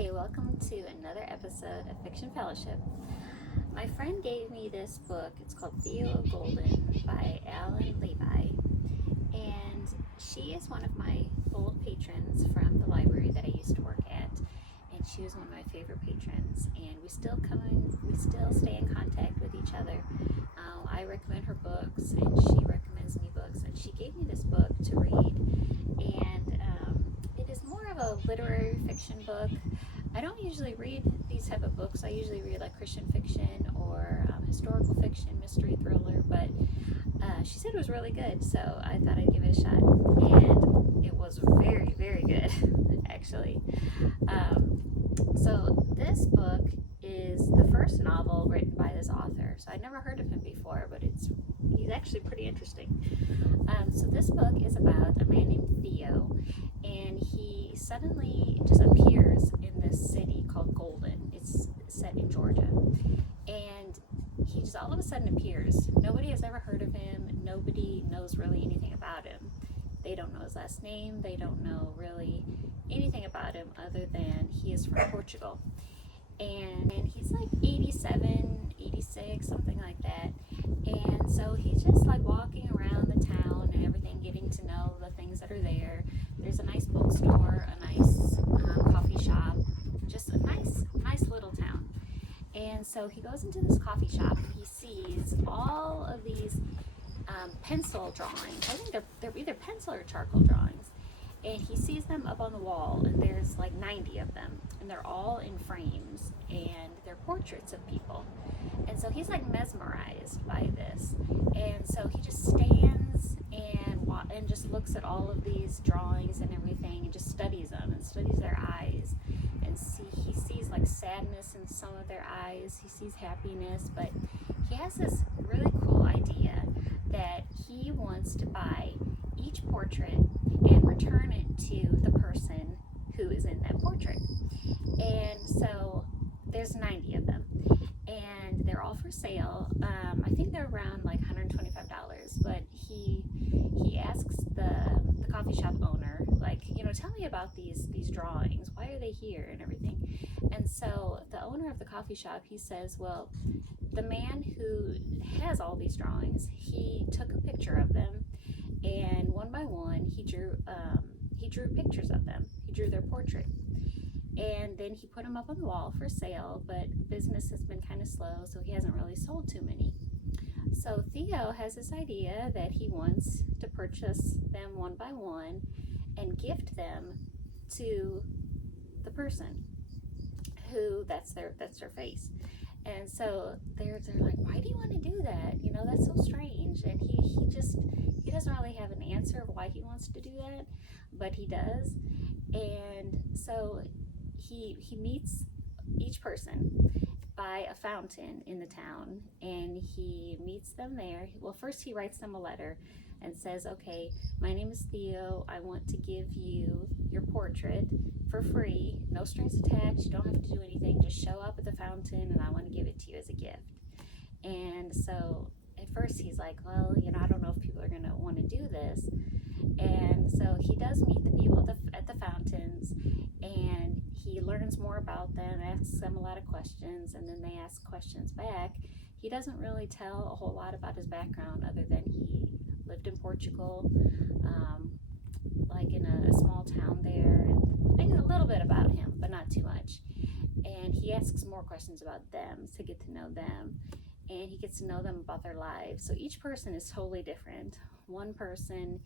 Hey, welcome to another episode of Fiction Fellowship. My friend gave me this book. It's called Theo of Golden by Levi. And she is one of my old patrons from the library that I used to work at. And she was one of my favorite patrons. And we still stay in contact with each other. I recommend her books and she recommends me books. And she gave me this book to read. And it is more of a literary fiction book. I don't usually read these type of books. I usually read like Christian fiction or historical fiction, mystery thriller, but she said it was really good, so I thought I'd give it a shot, and it was very, very good, actually. So this book is the first novel written by this author, so I'd never heard of him before, but he's actually pretty interesting. So this book is about a man named Theo, and he suddenly just appears in this city called Golden. It's set in Georgia, and he just all of a sudden appears. Nobody has ever heard of him. Nobody knows really anything about him. They don't know his last name. They don't know really anything about him other than he is from Portugal. And he's like 87, 86, something like that. And so he's just like walking around the town and everything, getting to know the things that are there. There's a nice bookstore, a nice coffee shop, just a nice little town. And so he goes into this coffee shop and he sees all of these pencil drawings. I think they're either pencil or charcoal drawings. And he sees them up on the wall, and there's like 90 of them, and they're all in frames, and they're portraits of people. And so he's like mesmerized by this, and so he just stands and just looks at all of these drawings and everything, and just studies them and studies their eyes, and he sees like sadness in some of their eyes. He sees happiness, but he has this really cool idea that he wants to buy each portrait and return it to the person who is in that portrait. And so there's 90 of them, and they're all for sale. I think they're around like $125, but he asks the coffee shop owner, like, tell me about these drawings. Why are they here and everything? And so the owner of the coffee shop, he says, well, the man who has all these drawings, he took a picture of them, and one by one he drew pictures of them. He drew their portrait, and then he put them up on the wall for sale, but business has been kind of slow, so he hasn't really sold too many. So Theo has this idea that he wants to purchase them one by one and gift them to the person who that's their face. And so they're like, why do you want to do that? That's so strange. And he doesn't really have an answer of why he wants to do that, but he does. And so he meets each person by a fountain in the town, and he meets them there. Well, first he writes them a letter and says, okay, my name is Theo. I want to give you your portrait for free, no strings attached. You don't have to do anything. Just show up at the fountain, and I want to give it to you as a gift. And so at first he's like, well, I don't know if people are going to want to do this. And so he does meet the people at the fountains, and he learns more about them, asks them a lot of questions, and then they ask questions back. He doesn't really tell a whole lot about his background other than he lived in Portugal, like in a small town there, and maybe a little bit about him, but not too much. And he asks more questions about them to get to know them, and he gets to know them about their lives. So each person is totally different. One person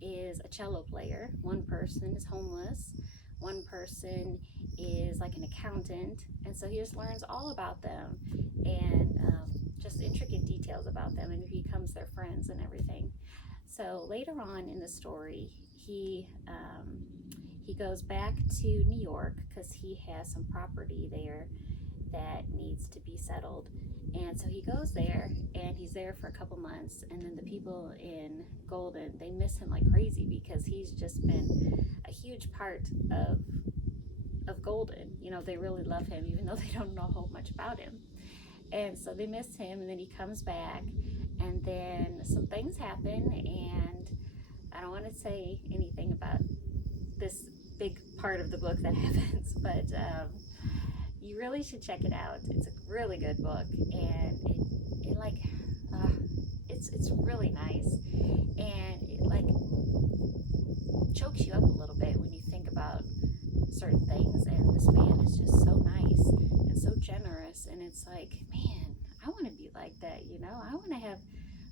is a cello player, one person is homeless, one person is like an accountant, and so he just learns all about them and just intricate details about them, and he becomes their friends and everything. So later on in the story, he goes back to New York because he has some property there that needs to be settled. And so he goes there, and he's there for a couple months, and then the people in Golden, they miss him like crazy because he's just been a huge part of Golden. They really love him even though they don't know a whole much about him. And so they miss him, and then he comes back, and then some things happen, and I don't want to say anything about this big part part of the book that happens, but you really should check it out. It's a really good book, and it like uh, it's really nice, and it like chokes you up a little bit when you think about certain things. And this man is just so nice and so generous, and it's like, man, I want to be like that. I want to have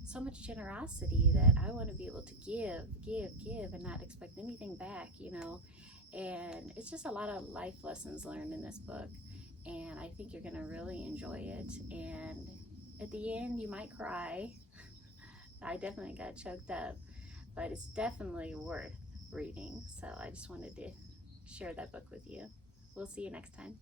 so much generosity that I want to be able to give, and not expect anything back. And it's just a lot of life lessons learned in this book, and I think you're going to really enjoy it. And at the end, you might cry. I definitely got choked up, but it's definitely worth reading. So I just wanted to share that book with you. We'll see you next time.